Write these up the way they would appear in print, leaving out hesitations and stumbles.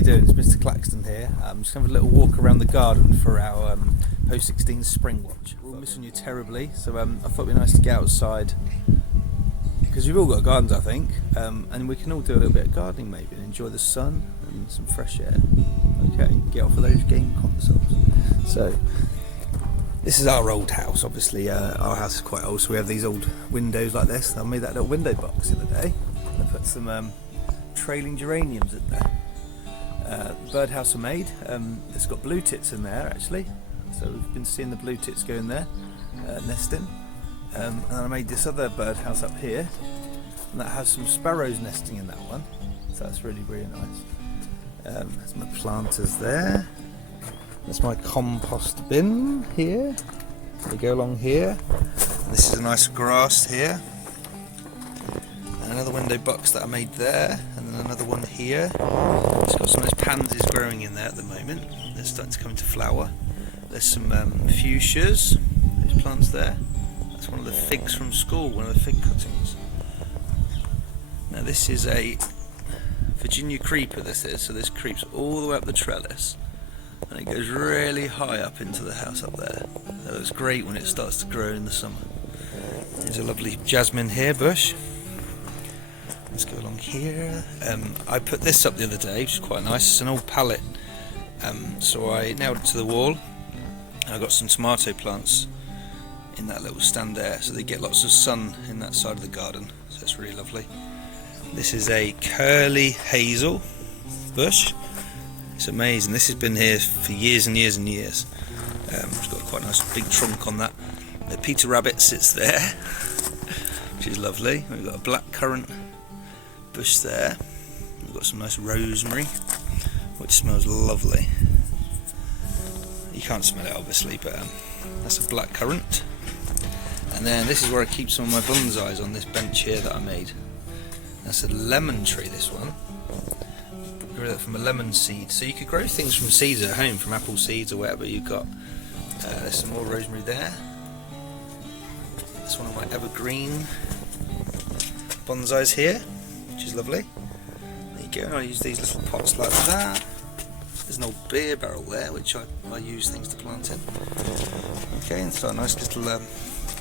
you doing? It's Mr. Claxton here. I'm just going to have a little walk around the garden for our post-16 spring watch. We're missing you terribly, so I thought it'd be nice to get outside because we've all got gardens, I think, and we can all do a little bit of gardening maybe and enjoy the sun and some fresh air. Okay, get off of those game consoles. So, this is our old house. Obviously, our house is quite old, so we have these old windows like this. I made that little window box the other day. I put some trailing geraniums in there. The birdhouse I made, it's got blue tits in there actually, so we've been seeing the blue tits go in there, nesting. And I made this other birdhouse up here, and that has some sparrows nesting in that one, so that's really nice. There's my planters there. That's my compost bin here. We go along here. And this is a nice grass here. And another window box that I made there, and then another one here. It's got some nice pansies growing in there at the moment. They're starting to come into flower. There's some fuchsias, those plants there. That's one of the figs from school, one of the fig cuttings. Now this is a Virginia creeper, this is, so this creeps all the way up the trellis. And it goes really high up into the house up there. That looks great when it starts to grow in the summer. There's a lovely jasmine here bush. Let's go along here. I put this up the other day, which is quite nice. It's an old pallet, so I nailed it to the wall, and I got some tomato plants in that little stand there, so they get lots of sun in that side of the garden. So it's really lovely. This is a curly hazel bush. It's amazing. This has been here for years and years and years. It's got quite a nice big trunk on that. The Peter Rabbit sits there, which is lovely. We've got a black currant bush there. We've got some nice rosemary, which smells lovely. You can't smell it obviously, but that's a black currant. And then this is where I keep some of my bonsais on this bench here that I made. That's a lemon tree, this one. Grew that from a lemon seed. So you could grow things from seeds at home, from apple seeds or whatever you've got. There's some more rosemary there. That's one of my evergreen bonsais here, which is lovely. There you go, and I use these little pots like that. There's an old beer barrel there, which I use things to plant in. Okay, and so a nice little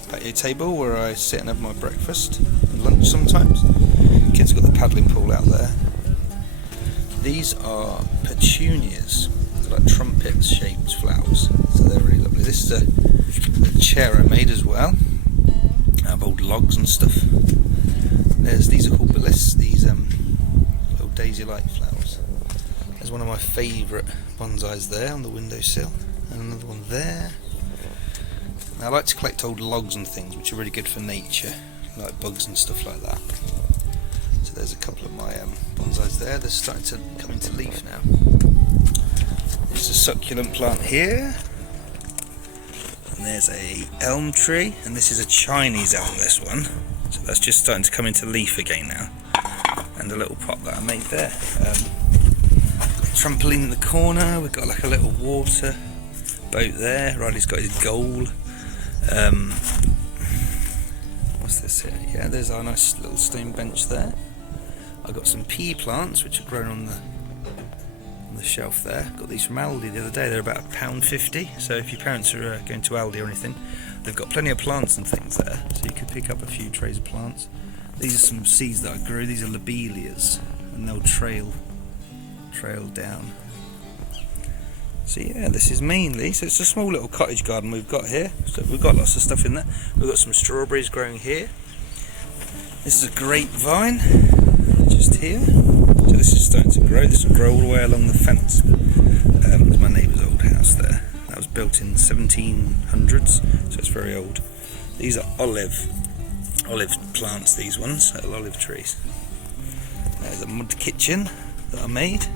patio table where I sit and have my breakfast and lunch sometimes. Kids have got the paddling pool out there. These are petunias. They're like trumpet shaped flowers, so they're really lovely. This is a chair I made as well, out of old logs and stuff. These are called belists, these little daisy-like flowers. There's one of my favourite bonsais there on the windowsill, and another one there. Now, I like to collect old logs and things which are really good for nature, like bugs and stuff like that. So there's a couple of my bonsais there. They're starting to come into leaf now. There's a succulent plant here, and there's a elm tree, and this is a Chinese elm, this one. So that's just starting to come into leaf again now. And a little pot that I made there. Trampoline in the corner. We've got like a little water boat there. Riley's got his goal. What's this here? Yeah, there's our nice little stone bench there. I've got some pea plants which are grown on the shelf there. Got these from Aldi the other day. They're about £1.50. So if your parents are going to Aldi or anything, they've got plenty of plants and things there. So you could pick up a few trays of plants. These are some seeds that I grew. These are lobelias, and they'll trail down. So yeah, this is mainly, so it's a small little cottage garden we've got here. So we've got lots of stuff in there. We've got some strawberries growing here. This is a grapevine, just here. So this is starting to grow. This will grow all the way along the fence. There's my neighbour's old house there. That was built in 1700s, so it's very old. These are olive plants, these ones, little olive trees. There's a mud kitchen that I made.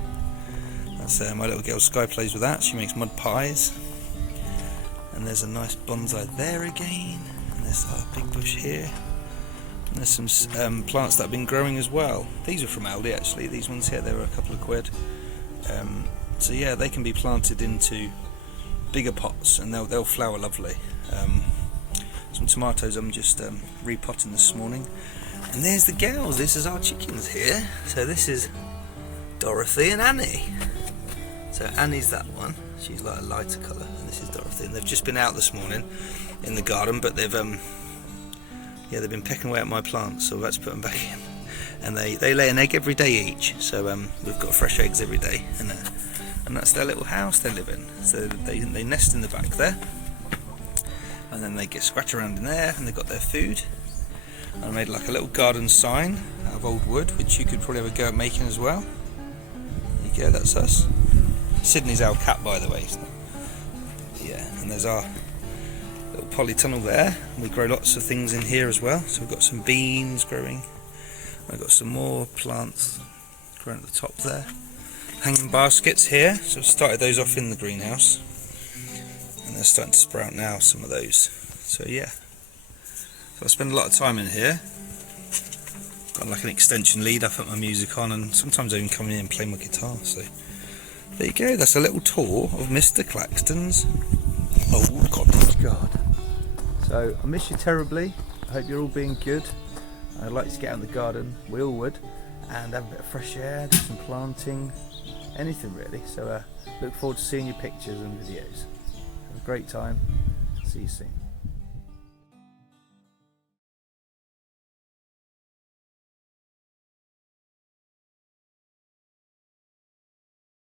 That's my little girl Sky plays with that. She makes mud pies. And there's a nice bonsai there again. And there's a big bush here. And there's some plants that have been growing as well. These are from Aldi actually. These ones here, they were a couple of quid. So yeah, they can be planted into bigger pots and they'll flower lovely. Some tomatoes I'm just repotting this morning. And there's the girls. This is our chickens here. So this is Dorothy and Annie. So Annie's that one. She's like a lighter colour, and this is Dorothy. And they've just been out this morning in the garden, but they've they've been pecking away at my plants, so I've had to put them back in. And they lay an egg every day each, so we've got fresh eggs every day, and that's their little house they live in. So they nest in the back there, and then they get scratch around in there, and they've got their food. And I made like a little garden sign out of old wood, which you could probably have a go at making as well. There you go, that's us. Sydney's our cat, by the way. Yeah, and there's our little polytunnel there. We grow lots of things in here as well. So we've got some beans growing. I've got some more plants growing at the top there. Hanging baskets here. So I've started those off in the greenhouse, and they're starting to sprout now, some of those. So yeah. So I spend a lot of time in here. Got like an extension lead, I put my music on, and sometimes I even come in and play my guitar. So there you go, that's a little tour of Mr. Claxton's old cottage garden. So I miss you terribly. I hope you're all being good. I'd like to get out in the garden, we all would, and have a bit of fresh air, do some planting, anything really. So look forward to seeing your pictures and videos. Have a great time. See you soon.